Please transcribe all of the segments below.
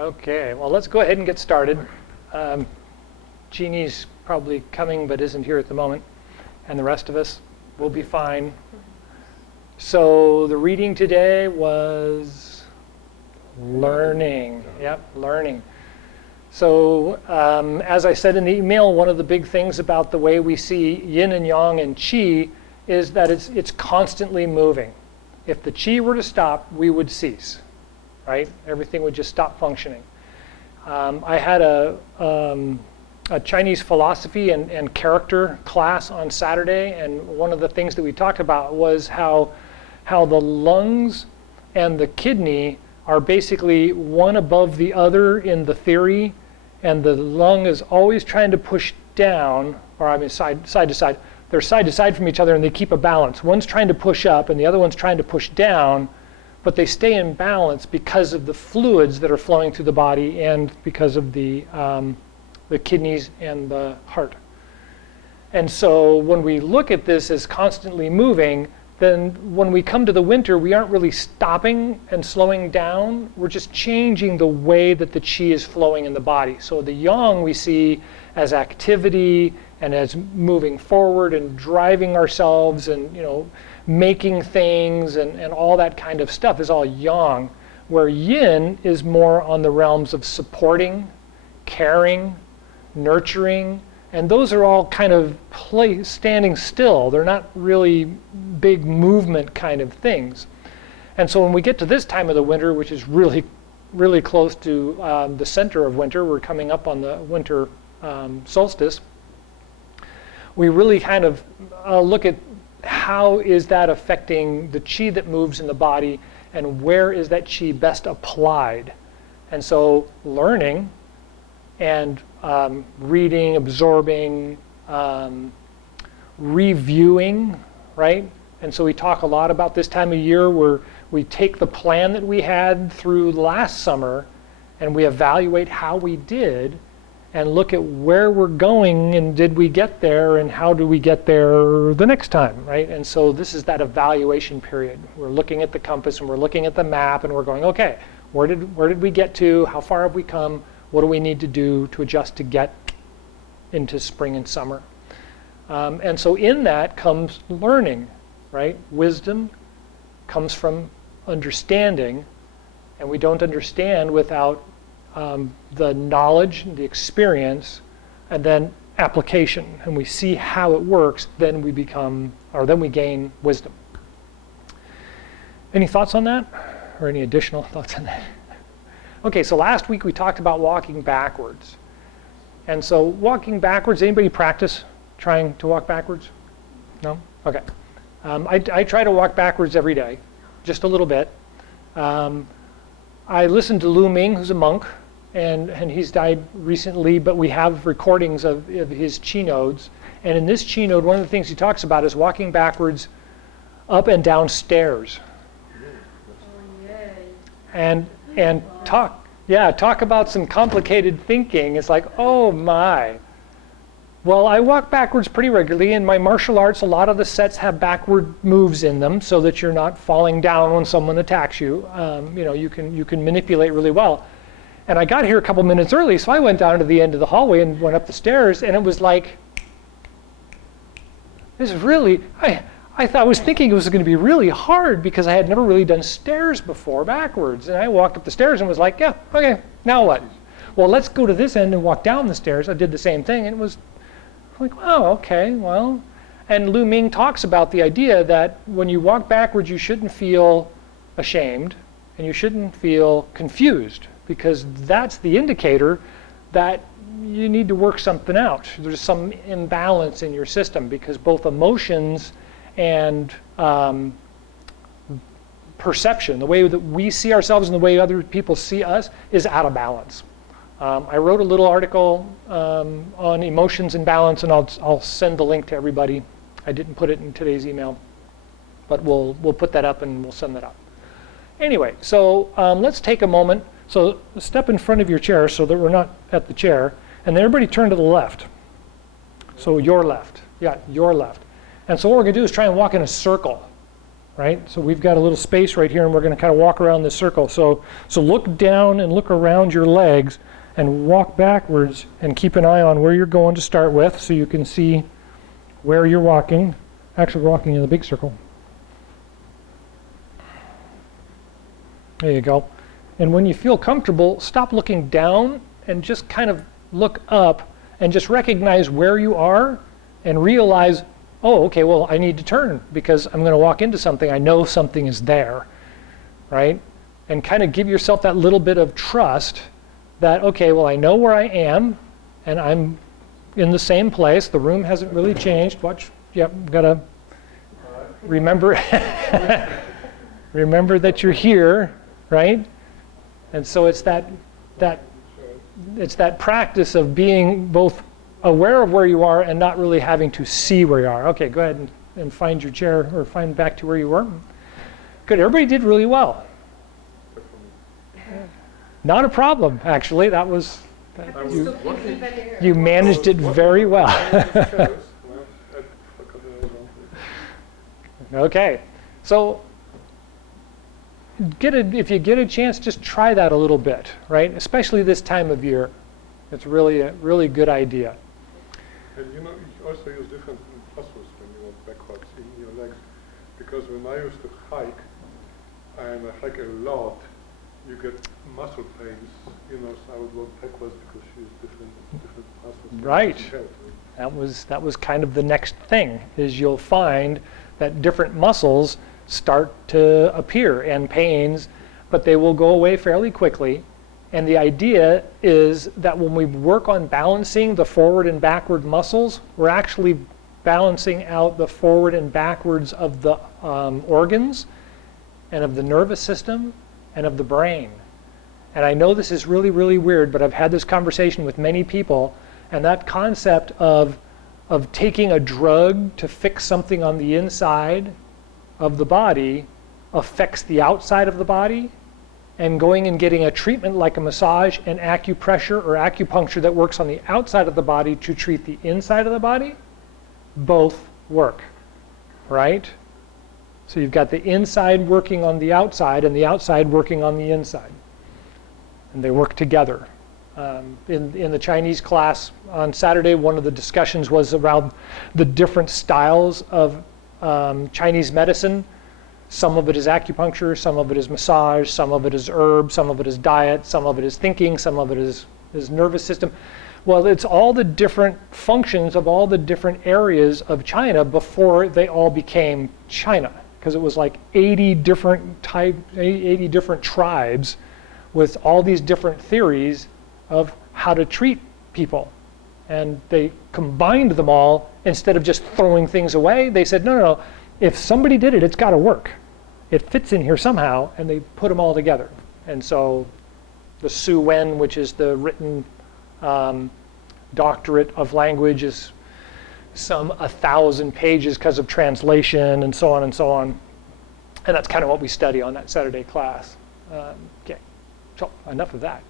Okay, well, let's go ahead and get started. Jeannie's probably coming but isn't here at the moment, and the rest of us will be fine. So the reading today was learning. Yep, learning. So as I said in the email, one of the big things about the way we see yin and yang and chi is that it's constantly moving. If the chi were to stop, we would cease. Right? Everything would just stop functioning. I had a Chinese philosophy and character class on Saturday, and one of the things that we talked about was how the lungs and the kidney are basically one above the other in the theory, and the lung is always trying to push down, or I mean side to side. They're side to side from each other, and they keep a balance. One's trying to push up, and the other one's trying to push down, but they stay in balance because of the fluids that are flowing through the body and because of the kidneys and the heart. And so when we look at this as constantly moving, then when we come to the winter, we aren't really stopping and slowing down. We're just changing the way that the chi is flowing in the body. So the yang we see as activity and as moving forward and driving ourselves and, you know, making things and all that kind of stuff is all yang, where yin is more on the realms of supporting, caring, nurturing, and those are all kind of standing still. They're not really big movement kind of things. And so when we get to this time of the winter, which is really, really close to the center of winter, we're coming up on the winter solstice, we really kind of look at how is that affecting the chi that moves in the body, and where is that chi best applied? And so learning and reading, absorbing, reviewing, right? And so we talk a lot about this time of year where we take the plan that we had through last summer and we evaluate how we did and look at where we're going and did we get there and how do we get there the next time, right? And so this is that evaluation period. We're looking at the compass and we're looking at the map and we're going, okay, where did we get to? How far have we come? What do we need to do to adjust to get into spring and summer? And so in that comes learning, right? Wisdom comes from understanding, and we don't understand without the knowledge, the experience, and then application. And we see how it works, then we gain wisdom. Any thoughts on that? Or any additional thoughts on that? Okay, so last week we talked about walking backwards. And so walking backwards, anybody practice trying to walk backwards? No? Okay. I try to walk backwards every day, just a little bit. I listened to Lu Ming, who's a monk, and he's died recently, but we have recordings of his chi nodes. And in this chi node, one of the things he talks about is walking backwards up and down stairs. And talk about some complicated thinking. It's like, oh my. Well, I walk backwards pretty regularly. In my martial arts, a lot of the sets have backward moves in them so that you're not falling down when someone attacks you. You can manipulate really well. And I got here a couple minutes early, so I went down to the end of the hallway and went up the stairs, and it was like, this is really, I was thinking it was going to be really hard because I had never really done stairs before backwards. And I walked up the stairs and was like, yeah, okay, now what? Well, let's go to this end and walk down the stairs. I did the same thing, and it was like, wow, okay, well. And Lu Ming talks about the idea that when you walk backwards, you shouldn't feel ashamed and you shouldn't feel confused, because that's the indicator that you need to work something out. There's some imbalance in your system because both emotions and perception, the way that we see ourselves and the way other people see us, is out of balance. I wrote a little article on emotions and balance, and I'll send the link to everybody. I didn't put it in today's email, but we'll put that up and we'll send that out. Anyway, so let's take a moment. So step in front of your chair so that we're not at the chair, and then everybody turn to the left. So your left. Yeah, your left. And so what we're going to do is try and walk in a circle. right? So we've got a little space right here, and we're going to kind of walk around this circle. So look down and look around your legs and walk backwards and keep an eye on where you're going to start with so you can see where you're walking. Actually, we're walking in the big circle. There you go. And when you feel comfortable, stop looking down and just kind of look up and just recognize where you are and realize, oh, okay, well, I need to turn because I'm going to walk into something. I know something is there, right? And kind of give yourself that little bit of trust that, okay, well, I know where I am and I'm in the same place. The room hasn't really changed. Watch, yep, got to remember, remember that you're here, right? And so it's that practice of being both aware of where you are and not really having to see where you are. Okay, go ahead and find your chair or find back to where you were. Good, everybody did really well. Not a problem, actually. That was, you managed it very well. Okay, so if you get a chance, just try that a little bit, right? Especially this time of year. It's really a really good idea. And you also use different muscles when you walk backwards in your legs. Because when I used to hike, and I hike a lot, you get muscle pains, so I would walk backwards because you use different muscles. Right. That was kind of the next thing, is you'll find that different muscles start to appear and pains, but they will go away fairly quickly. And the idea is that when we work on balancing the forward and backward muscles, we're actually balancing out the forward and backwards of the organs and of the nervous system and of the brain. And I know this is really, really weird, but I've had this conversation with many people, and that concept of taking a drug to fix something on the inside of the body affects the outside of the body, and going and getting a treatment like a massage and acupressure or acupuncture that works on the outside of the body to treat the inside of the body, both work, right? So you've got the inside working on the outside and the outside working on the inside, and they work together. In the Chinese class on Saturday, one of the discussions was around the different styles of Chinese medicine. Some of it is acupuncture, some of it is massage, some of it is herb, some of it is diet, some of it is thinking, some of it is nervous system. Well, it's all the different functions of all the different areas of China before they all became China, because it was like 80 different tribes with all these different theories of how to treat people. And they combined them all. Instead of just throwing things away, they said, no, if somebody did it, it's got to work. It fits in here somehow, and they put them all together. And so the Su Wen, which is the written doctorate of language, is some 1,000 pages because of translation and so on and so on. And that's kind of what we study on that Saturday class. Okay, so enough of that.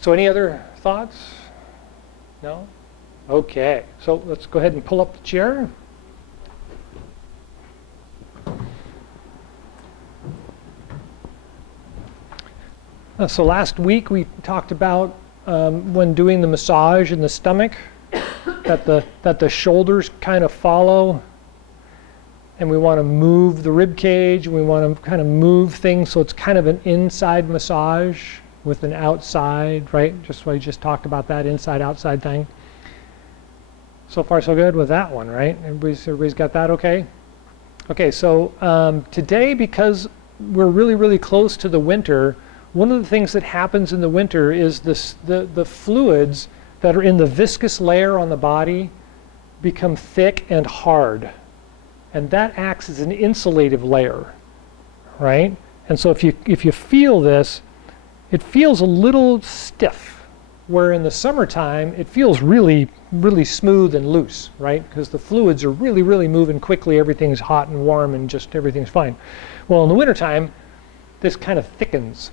So any other thoughts? No? Okay, so let's go ahead and pull up the chair. So last week we talked about when doing the massage in the stomach, that the shoulders kind of follow, and we want to move the rib cage, and we want to kind of move things so it's kind of an inside massage with an outside, right? Just what we just talked about, that inside-outside thing. So far so good with that one, right? Everybody's got that okay? Okay, so today, because we're really, really close to the winter, one of the things that happens in the winter is the fluids that are in the viscous layer on the body become thick and hard. And that acts as an insulative layer, right? And so if you feel this, it feels a little stiff, where in the summertime it feels really, really smooth and loose, right? Because the fluids are really, really moving quickly, everything's hot and warm and just everything's fine. Well, in the wintertime, this kind of thickens.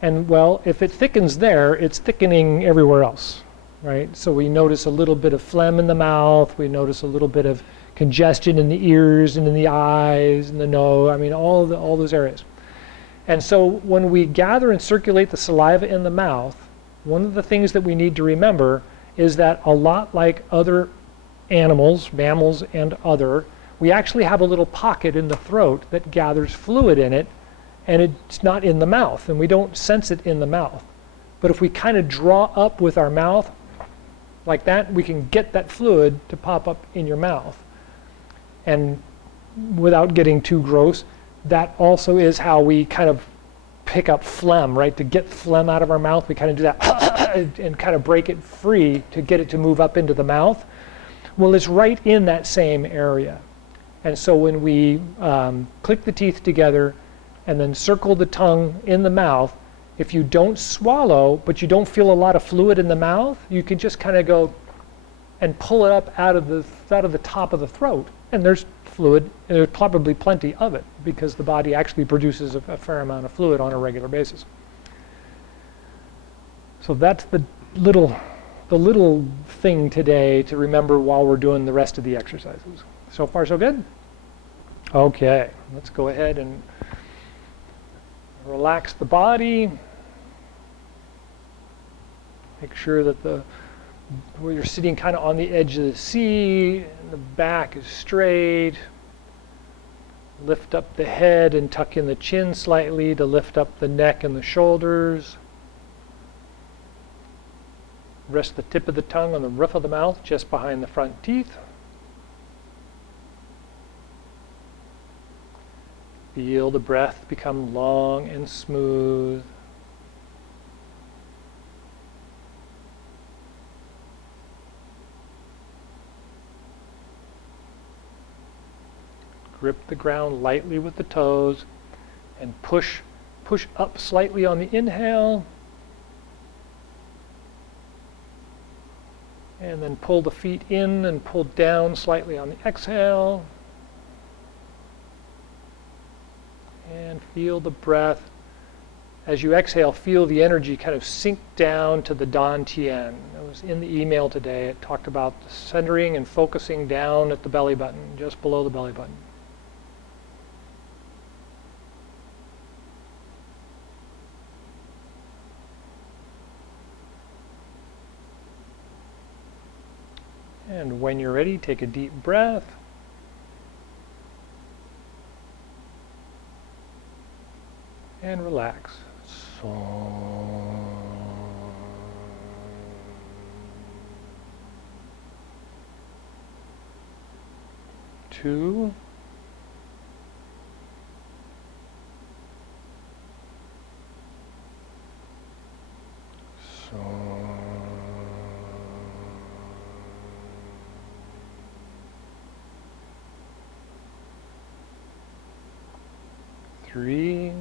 And well, if it thickens there, it's thickening everywhere else. right? So we notice a little bit of phlegm in the mouth, we notice a little bit of congestion in the ears and in the eyes and the nose, I mean all those areas. And so when we gather and circulate the saliva in the mouth, one of the things that we need to remember is that a lot like other animals, mammals and other, we actually have a little pocket in the throat that gathers fluid in it, and it's not in the mouth, and we don't sense it in the mouth. But if we kind of draw up with our mouth like that, we can get that fluid to pop up in your mouth. And without getting too gross, that also is how we kind of pick up phlegm, right? To get phlegm out of our mouth, we kind of do that and kind of break it free to get it to move up into the mouth. Well, it's right in that same area. And so when we click the teeth together and then circle the tongue in the mouth, if you don't swallow, but you don't feel a lot of fluid in the mouth, you can just kind of go and pull it up out of the top of the throat. And there's fluid, and there's probably plenty of it, because the body actually produces a fair amount of fluid on a regular basis. So that's the little thing today to remember while we're doing the rest of the exercises. So far, so good? Okay, let's go ahead and relax the body. Make sure that where you're sitting kind of on the edge of the seat, and the back is straight. Lift up the head and tuck in the chin slightly to lift up the neck and the shoulders. Rest the tip of the tongue on the roof of the mouth, just behind the front teeth. Feel the breath become long and smooth. Grip the ground lightly with the toes and push up slightly on the inhale. And then pull the feet in and pull down slightly on the exhale. And feel the breath. As you exhale, feel the energy kind of sink down to the dantian. It was in the email today. It talked about centering and focusing down at the belly button, just below the belly button. And when you're ready, take a deep breath. And relax. Two. Three.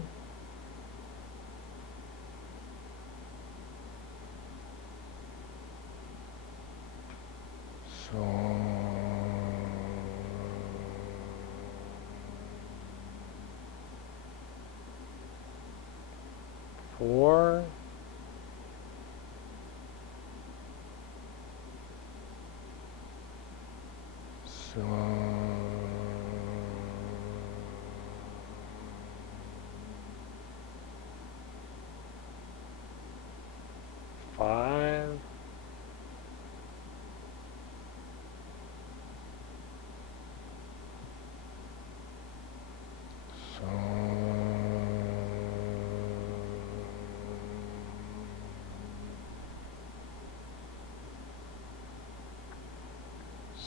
Four. Five.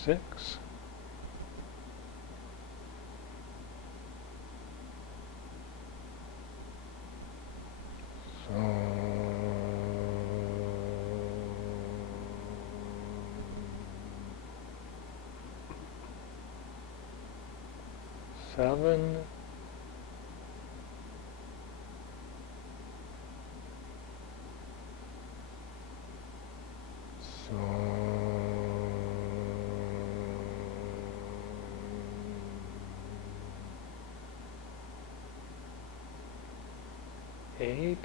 Six. Seven. Eight.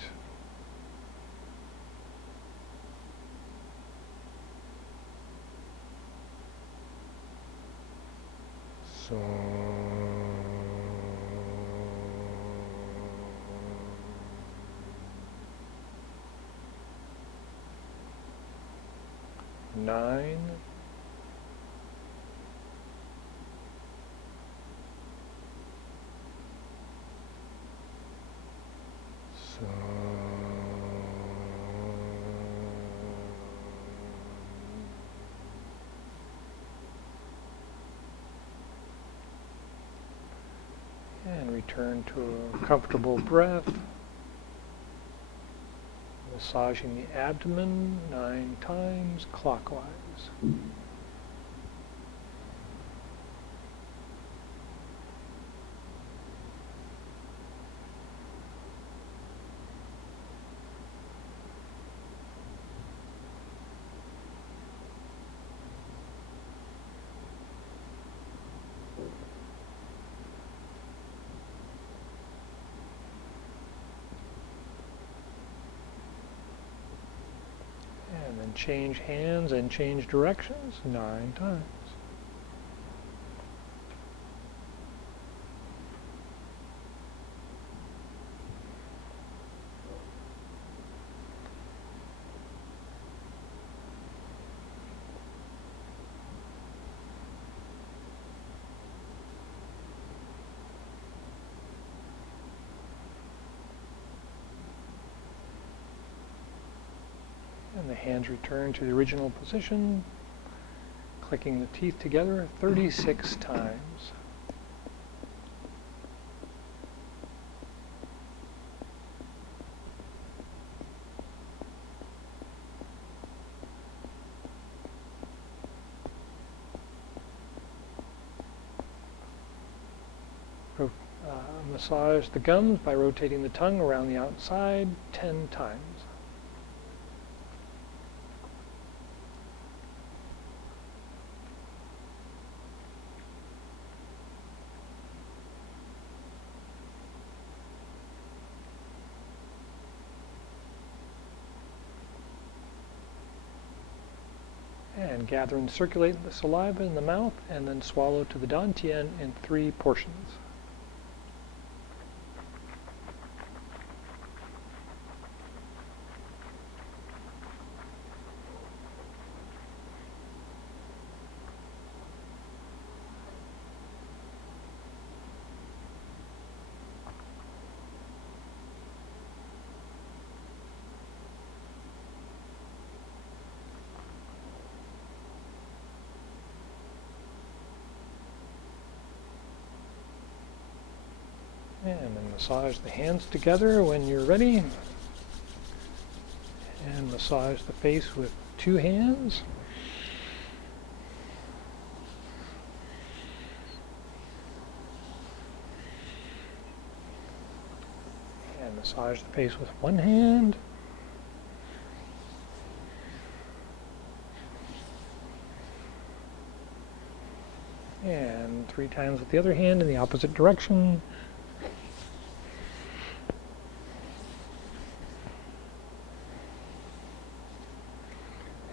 So 9. So and return to a comfortable breath. Massaging the abdomen 9 times clockwise. And then change hands and change directions 9 times. And the hands return to the original position, clicking the teeth together 36 times. Massage the gums by rotating the tongue around the outside 10 times. And gather and circulate the saliva in the mouth, and then swallow to the dantian in 3 portions. And then massage the hands together when you're ready. And massage the face with 2 hands. And massage the face with 1 hand. And 3 times with the other hand in the opposite direction.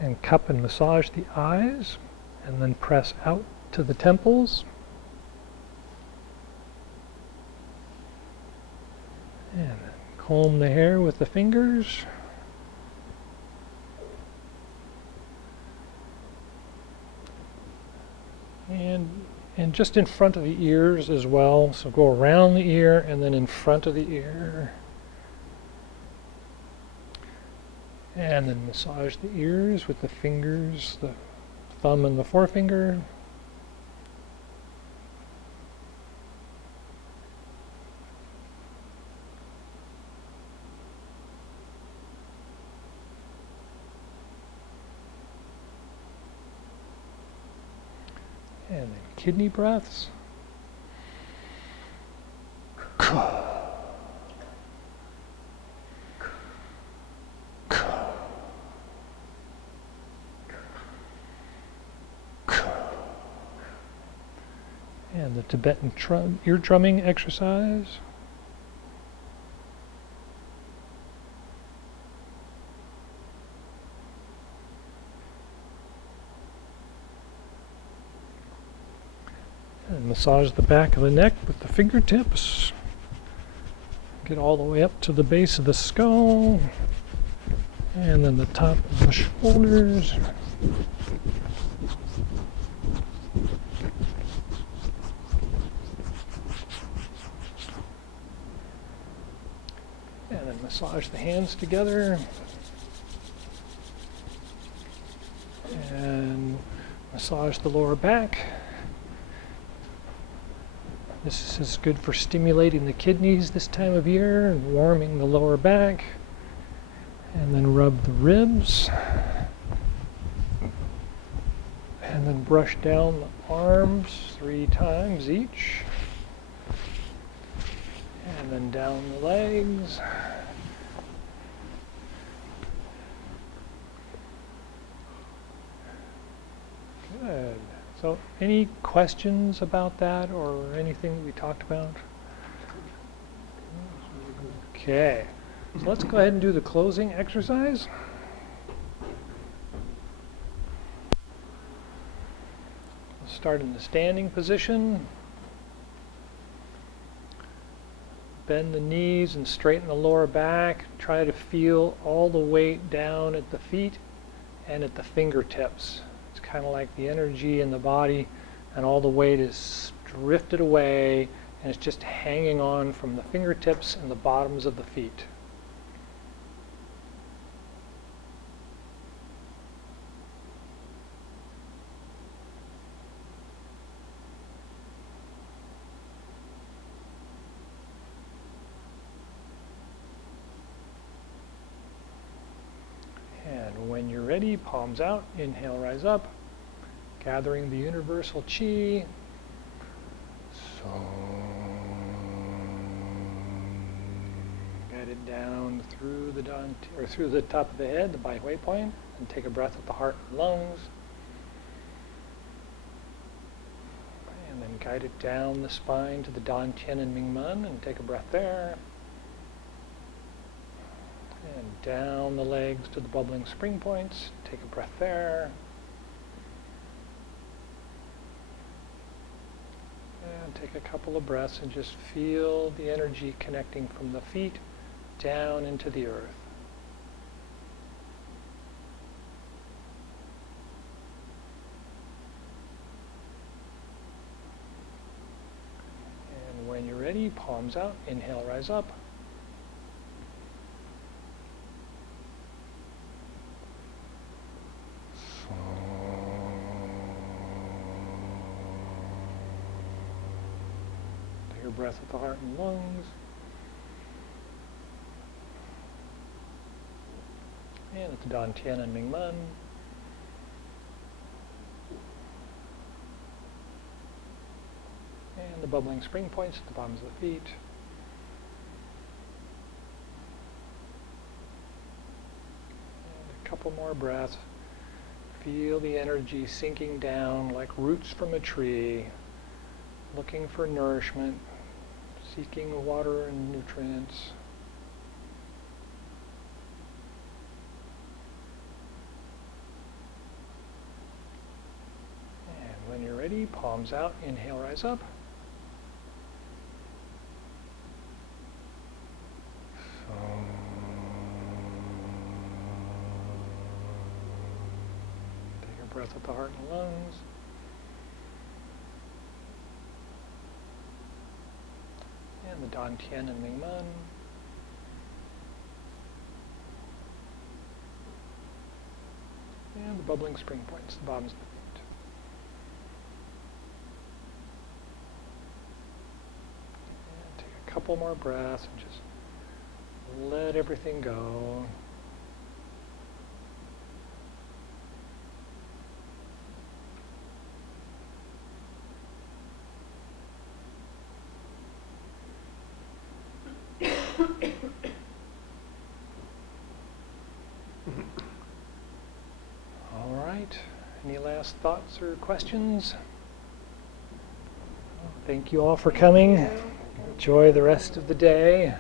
And cup and massage the eyes, and then press out to the temples. And comb the hair with the fingers. And just in front of the ears as well. So go around the ear and then in front of the ear. And then massage the ears with the fingers, the thumb and the forefinger. And then kidney breaths. And the Tibetan ear drumming exercise. And massage the back of the neck with the fingertips. Get all the way up to the base of the skull. And then the top of the shoulders. And then massage the hands together. And massage the lower back. This is good for stimulating the kidneys this time of year and warming the lower back. And then rub the ribs. And then brush down the arms 3 times each. And then down the legs. Good. So, any questions about that or anything we talked about? Okay. So let's go ahead and do the closing exercise. We'll start in the standing position. Bend the knees and straighten the lower back. Try to feel all the weight down at the feet and at the fingertips. It's kind of like the energy in the body, and all the weight is drifted away, and it's just hanging on from the fingertips and the bottoms of the feet. And when you're ready, palms out, inhale, rise up, gathering the universal chi. Guide it down through the through the top of the head, the Bai Hui point, and take a breath with the heart and lungs. And then guide it down the spine to the Dan Tian and Ming Men, and take a breath there. And down the legs to the bubbling spring points. Take a breath there. And take a couple of breaths and just feel the energy connecting from the feet down into the earth. And when you're ready, palms out, inhale, rise up. Take a breath with the heart and lungs. And at the Dan Tian and Ming Men. And the bubbling spring points at the bottoms of the feet. And a couple more breaths. Feel the energy sinking down like roots from a tree, looking for nourishment, seeking water and nutrients. And when you're ready, palms out, inhale, rise up. Breath with the heart and lungs. And the Dan Tian and Ming Men. And the bubbling spring points, the bottoms of the feet. And take a couple more breaths and just let everything go. All right. Any last thoughts or questions? Thank you all for coming. Enjoy the rest of the day.